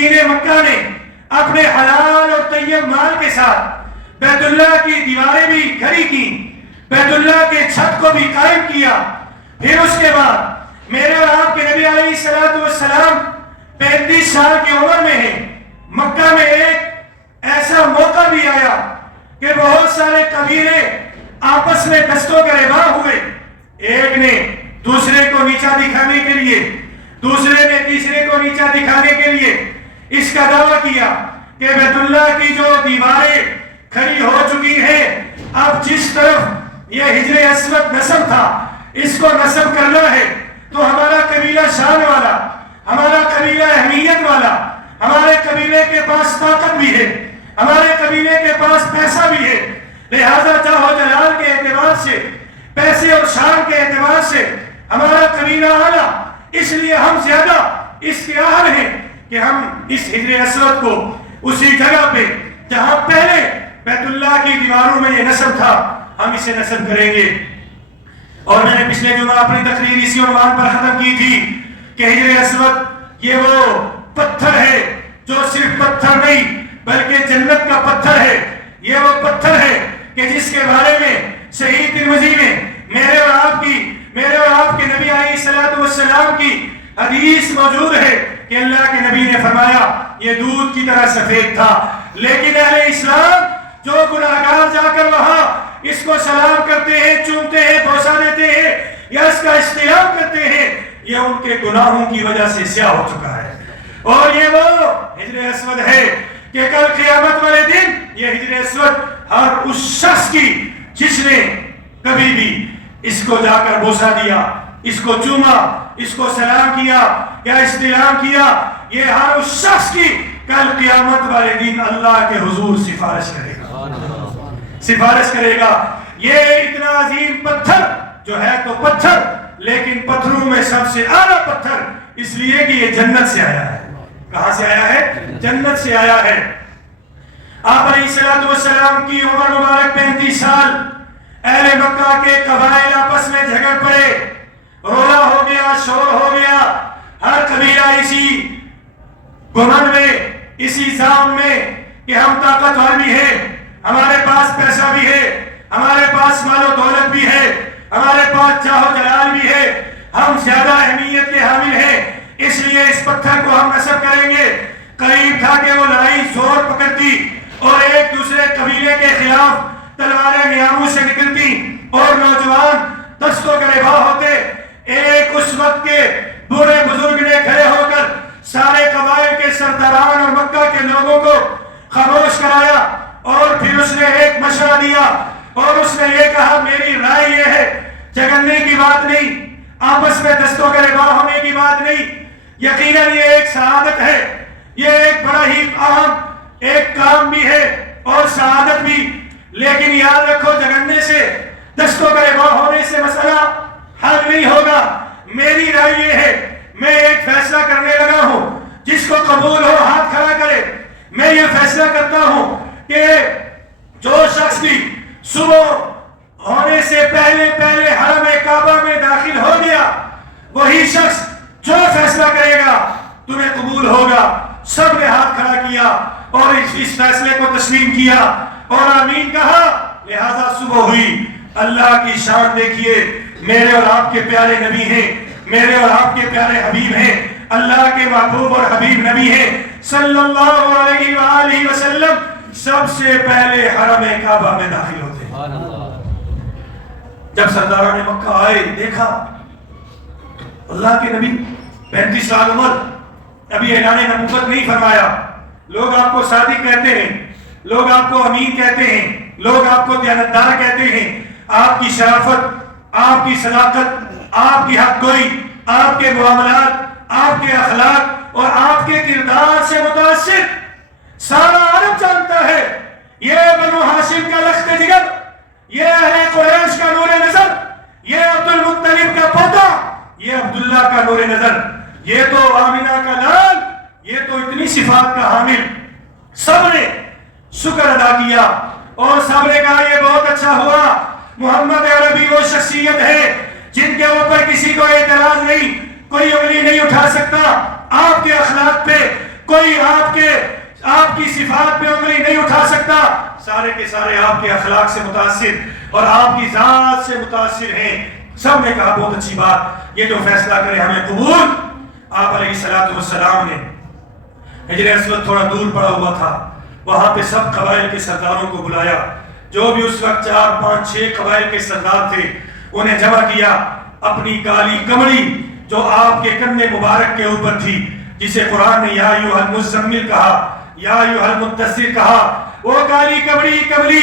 مشرکین مکہ نے اپنے حلال اور طیب مال کے ساتھ بیت اللہ کی دیواریں بھی کھڑی کی، بیت اللہ کے چھت کو بھی قائم کیا. پھر اس کے بعد میرے اور آپ کے نبی علیہ السلام 35 سال کی عمر میں ہیں. مکہ میں ایک ایسا موقع بھی آیا کہ بہت سارے قبیلے آپس میں دستوں کا ربا ہوئے. ایک نے دوسرے کو نیچا دکھانے کے لیے، دوسرے نے تیسرے کو نیچا دکھانے کے لیے اس کا دعویٰ کیا کہ بیت اللہ کی جو دیواریں کھڑی ہو چکی ہیں، اب جس طرف یہ حجر اسود نصب تھا اس کو نصب کرنا ہے تو ہمارا قبیلہ شان والا، ہمارا قبیلہ اہمیت والا، ہمارے قبیلے کے پاس طاقت بھی ہے، ہمارے قبیلے کے پاس پیسہ بھی ہے، لہذا چاہو جلال کے اعتبار سے، پیسے اور شان کے اعتبار سے ہمارا قبیلہ اعلیٰ، اس لیے ہم زیادہ استعار ہیں کہ ہم اس حجر اسود کو اسی جگہ پہ جہاں پہلے بیت اللہ کی دیواروں میں یہ نصب تھا ہم اسے نصب کریں گے. اور میں نے پچھلے جمعہ اپنی تقریر اسی عنوان پر ختم کی تھی کہ حجر اسود یہ وہ پتھر ہے جو صرف پتھر نہیں بلکہ جنت کا پتھر ہے. یہ وہ پتھر ہے کہ جس کے بارے میں صحیح ترمذی میں میرے اور آپ کے نبی علیہ السلام کی حدیث موجود ہے کہ اللہ کے نبی نے فرمایا یہ دودھ کی طرح سفید تھا، لیکن اہل اسلام جو گناہگار جا کر وہاں اس کو سلام کرتے ہیں، چومتے ہیں، بوسہ دیتے ہیں یا اس کا استعلام کرتے ہیں، یہ ان کے گناہوں کی وجہ سے سیاہ ہو چکا ہے. اور یہ وہ حجر اسود ہے کہ کل قیامت والے دن یہ حجر اسود ہر اس شخص کی جس نے کبھی بھی اس کو جا کر بوسہ دیا، اس کو چوما، اس کو سلام کیا یا استعلام کیا، یہ ہر اس شخص کی کل قیامت والے دن اللہ کے حضور سفارش کرے گا. یہ اتنا عظیم پتھر جو ہے تو پتھر، لیکن پتھروں میں سب سے اعلیٰ پتھر اس لیے کہ یہ جنت سے آیا ہے. کہاں سے آیا ہے؟ جنت سے آیا ہے. آپ علیہ السلام کی عمر مبارک 35 سال. اہل مکہ کے قبائل آپس میں جھگڑ پڑے، رولا ہو گیا، شور ہو گیا. ہر قبیلہ اسی گمن میں، اسی زام میں کہ ہم طاقتور بھی ہیں، ہمارے پاس پیسہ بھی ہے، ہمارے پاس مال و دولت بھی ہے، ہمارے پاس جاہ و جلال بھی ہے، ہم زیادہ اہمیت کے حامل ہیں، اس لیے اس پتھر کو ہم نصب کریں گے. قریب تھا کہ وہ لڑائی زور پکڑتی اور ایک دوسرے قبیلے کے خلاف تلواریں نیاموں سے نکلتی اور نوجوان دستوں کا ربا ہوتے. ایک اس وقت کے بوڑھے بزرگ نے کھڑے ہو کر سارے قبائل کے سرداران اور مکہ کے لوگوں کو خاموش کرایا اور پھر اس نے ایک مشورہ دیا اور اس نے یہ کہا میری رائے یہ ہے، جھگڑنے کی بات نہیں، آپس میں دستوں کا ربا ہونے کی بات نہیں. یقیناً یہ ایک سعادت ہے، یہ ایک بڑا ہی اہم ایک کام بھی ہے اور سعادت بھی، لیکن یاد رکھو جھگڑنے سے، دستوں کا ربا ہونے سے مسئلہ حل نہیں ہوگا. میری رائے یہ ہے، میں ایک فیصلہ کرنے لگا ہوں، جس کو قبول ہو ہاتھ کھڑا کرے. میں یہ فیصلہ کرتا ہوں کہ جو شخص بھی صبح ہونے سے پہلے حرم کعبہ میں داخل ہو گیا، وہی شخص جو فیصلہ کرے گا تمہیں قبول ہوگا. سب نے ہاتھ کھڑا کیا اور اس فیصلے کو تسلیم کیا اور آمین کہا. لہذا صبح ہوئی. اللہ کی شان دیکھیے، میرے اور آپ کے پیارے نبی ہیں، میرے اور آپ کے پیارے حبیب ہیں، اللہ کے محبوب اور حبیب نبی ہیں صلی اللہ علیہ وآلہ وسلم. سب سے پہلے حرم کعبہ میں داخل ہوتے ہیں. جب سرداران مکہ آئے، دیکھا اللہ کے نبی 35 سال عمر، ابھی اعلان نبوت نہیں فرمایا. لوگ آپ کو صادق کہتے ہیں، لوگ آپ کو امین کہتے ہیں، لوگ آپ کو دیانتدار کہتے ہیں. آپ کی شرافت، آپ کی صداقت، آپ کی حق گوئی، آپ کے معاملات، آپ کے اخلاق اور آپ کے کردار سے متاثر سارا عرب جانتا ہے. یہ بنو ہاشم کا لخت جگر، یہ اہل قریش کا نور نظر، یہ عبد المطلب کا پوتا، یہ عبداللہ کا نور نظر، یہ تو آمنہ کا لال، یہ تو اتنی صفات کا حامل. سب نے شکر ادا کیا اور سب نے کہا یہ بہت اچھا ہوا. محمد عربی وہ شخصیت ہے جن کے اوپر کسی کو اعتراض نہیں، کوئی انگلی نہیں اٹھا سکتا. آپ کے اخلاق پہ کوئی آپ کی صفات پہ انگلی نہیں اٹھا سکتا، سارے کے سارے آپ کے اخلاق سے متاثر اور آپ کی ذات سے متاثر ہیں۔ سب نے کہا بہت اچھی بات، یہ جو فیصلہ کرے ہمیں قبول۔ آپ علیہ السلام نے حجر اسود تھوڑا دور پڑا ہوا تھا، وہاں پہ سب قبائل کے سرداروں کو بلایا، جو بھی اس وقت 4 5 6 قبائل کے سردار تھے انہیں جمع کیا۔ اپنی کالی کمڑی جو آپ کے کندھے مبارک کے اوپر تھی، جسے قرآن نے یا ایھا المزمل کہا، یا ایھا المدثر کہا، وہ کالی کمڑی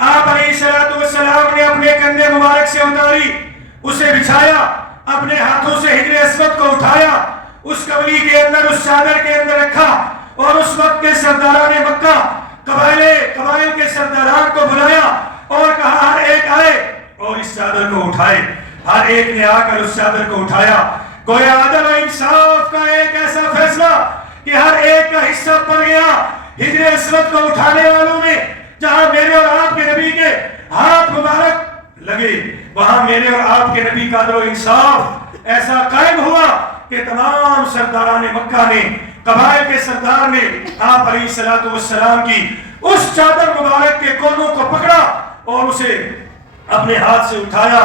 آپ علیہ السلام نے اپنے کندھے مبارک سے اتاری، اسے بچھایا، اپنے ہاتھوں سے حجر اسود کو اٹھایا، اس کملی کے اندر، اس چادر کے اندر رکھا، اور اس وقت کے سرداران مکہ قبائل کے سرداران کو بلایا اور کہا ہر ایک آئے اور اس چادر کو اٹھائے۔ ہر ایک نے آ کر اس چادر کو اٹھایا۔ گویا عدل و انصاف کا ایک ایسا فیصلہ کہ ہر ایک کا حصہ پڑ گیا حجر اسود کو اٹھانے والوں میں۔ جہاں میرے اور آپ کے نبی کے ہاتھ مبارک لگے، وہاں میرے اور آپ کے نبی کا عدل و انصاف ایسا قائم ہوا کہ تمام سرداران مکہ نے، قبائل کے سردار نے آپ علیہ السلام کی اس چادر مبارک کے کونوں کو پکڑا اور اسے اپنے ہاتھ سے اٹھایا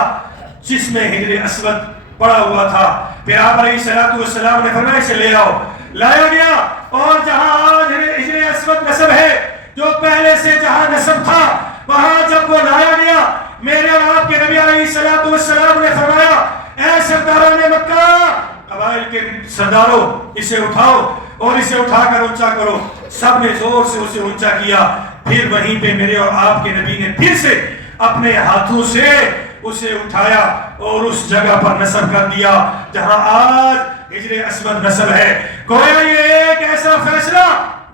جس میں حجر اسود پڑا ہوا تھا۔ پھر آپ علیہ السلام نے فرمایا اسے لے آؤ، لایا گیا، اور جہاں آج حجر اسود نصب ہے، جو پہلے سے جہاں نصب تھا، وہاں جب وہ لایا گیا، میرے اور آپ کے نبی علیہ السلام نے فرمایا اے سرداران مکہ، قبائل کے سرداروں، اسے اٹھاؤ اور اسے اٹھا کر اونچا کرو۔ سب نے زور سے اسے اونچا کیا۔ پھر وہیں پہ میرے اور آپ کے نبی نے پھر سے اپنے ہاتھوں سے اسے اٹھایا اور اس جگہ پر نصب کر دیا جہاں آج حجر اسود نصب ہے۔ گویا یہ ایک ایسا فیصلہ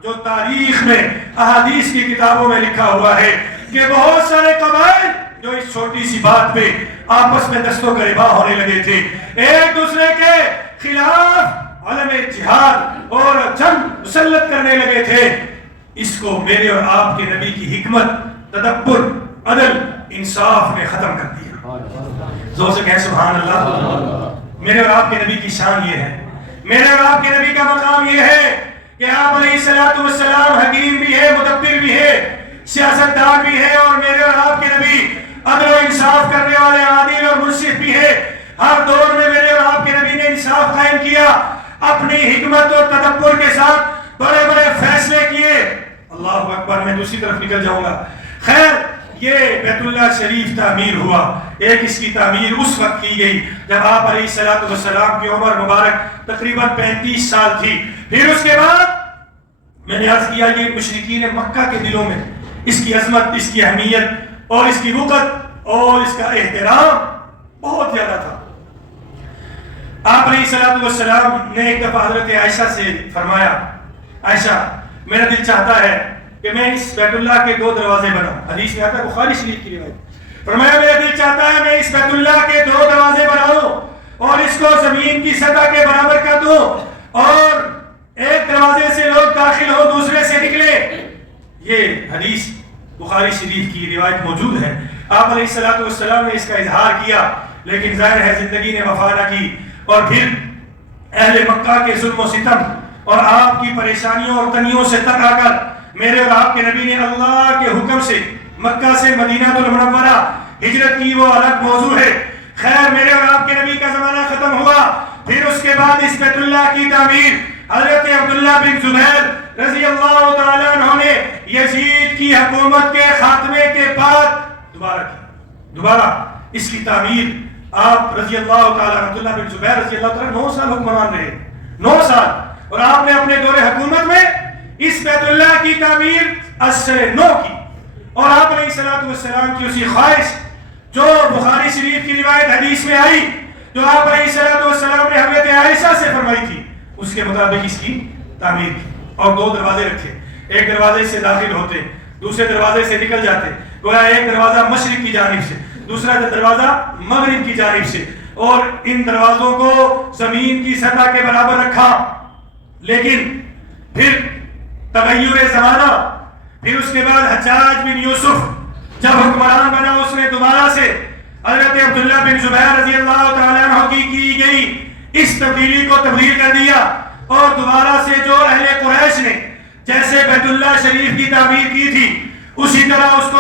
جو تاریخ میں، احادیث کی کتابوں میں لکھا ہوا ہے کہ بہت سارے قبائل جو اس چھوٹی سی بات پہ آپس میں دست و گریباں ہونے لگے تھے، ایک دوسرے کے خلاف علم جہاد اور جنگ مسلط کرنے لگے تھے، اس کو میرے اور آپ کے نبی کی حکمت، تدبر، عدل، انصاف نے ختم کر دیا۔ زور سے کہیں سبحان اللہ۔ میرے اور آپ کے نبی کی شان یہ ہے، میرے اور آپ کے نبی کا مقام یہ ہے کہ آپ علیہ السلام حکیم بھی ہے، مدبر بھی ہے، سیاستدان بھی ہے، اور میرے اور آپ کے نبی عدل و انصاف کرنے والے عادل اور منصف بھی ہے۔ ہر دور میں میرے اور آپ کے نبی نے انصاف قائم کیا، اپنی حکمت اور تدبر کے ساتھ بڑے بڑے فیصلے کیے۔ اللہ اکبر، میں دوسری طرف نکل جاؤں گا۔ خیر، یہ بیت اللہ شریف تعمیر ہوا۔ ایک اس کی تعمیر اس وقت کی گئی جب آپ علیہ السلام کی عمر مبارک تقریباً 35 سال تھی۔ پھر اس کے بعد میں نے عرض کیا یہ مشرکین مکہ کے دلوں میں اس کی عظمت، اس کی اہمیت اور اس کی وقت اور اس کا احترام بہت زیادہ تھا۔ آپ علیہ السلام نے ایک دفعہ حضرت عائشہ سے فرمایا، عائشہ میرا دل چاہتا ہے کہ میں اس بیت اللہ کے 2 دروازے بناؤں۔ حدیث میں آتا ہے، بخاری شریف کی روایت۔ فرمایا میرا دل چاہتا ہے میں اس بیت اللہ کے 2 دروازے بناؤں اور اس کو زمین کی سطح کے برابر کر دوں، اور ایک دروازے سے لوگ داخل ہو، دوسرے سے نکلے۔ یہ حدیث بخاری شریف کی روایت موجود ہے۔ آپ علیہ السلام نے اس کا اظہار کیا، لیکن ظاہر ہے زندگی نے وفا نہ کی، اور پھر اہل مکہ کے ظلم و ستم اور آپ کی پریشانیوں اور تنگیوں سے تنگ آ کر میرے اور آپ کے نبی نے اللہ کے حکم سے مکہ سے مدینہ المنورہ ہجرت کی، وہ الگ موضوع ہے۔ خیر، میرے اور آپ کے نبی کا زمانہ ختم ہوا۔ پھر اس کے بعد اس بیت اللہ کی تعمیر حضرت عبداللہ بن زبیر رضی اللہ تعالیٰ عنہ نے یزید کی حکومت کے خاتمے کے بعد دوبارہ اس کی تعمیر آپ رضی اللہ تعالیٰ، عبداللہ بن زبیر رضی اللہ تعالیٰ 9 سال حکمران رہے، 9 سال، اور آپ نے اپنے دور حکومت میں اس بیت اللہ کی تعمیر اثر نو کی۔ اور آپ علیہ السلام کی اسی خواہش جو بخاری شریف کی روایت حدیث میں آئی، جو آپ علیہ السلام نے حضرت عائشہ سے فرمائی تھی، اس کے مطابق اس کی تعمیر کی، اور 2 دروازے رکھے، ایک دروازے سے داخل ہوتے، دوسرے دروازے سے نکل جاتے۔ گویا ایک دروازہ مشرق کی جانب سے، دوسرا دروازہ مغرب کی جانب سے، اور ان دروازوں کو زمین کی سطح کے برابر رکھا۔ لیکن پھر تغیر زمانہ، پھر اس کے بعد حجاج بن یوسف جب حکمران بنا، اس نے دوبارہ سے حضرت عبداللہ بن زبیر رضی اللہ تعالیٰ عنہ کی گئی اس تبدیلی کو تبدیل کر دیا۔ اور دوبارہ سے جو اہل قریش نے جیسے بیت اللہ شریف کی تعمیر کی تھی اسی طرح اس کو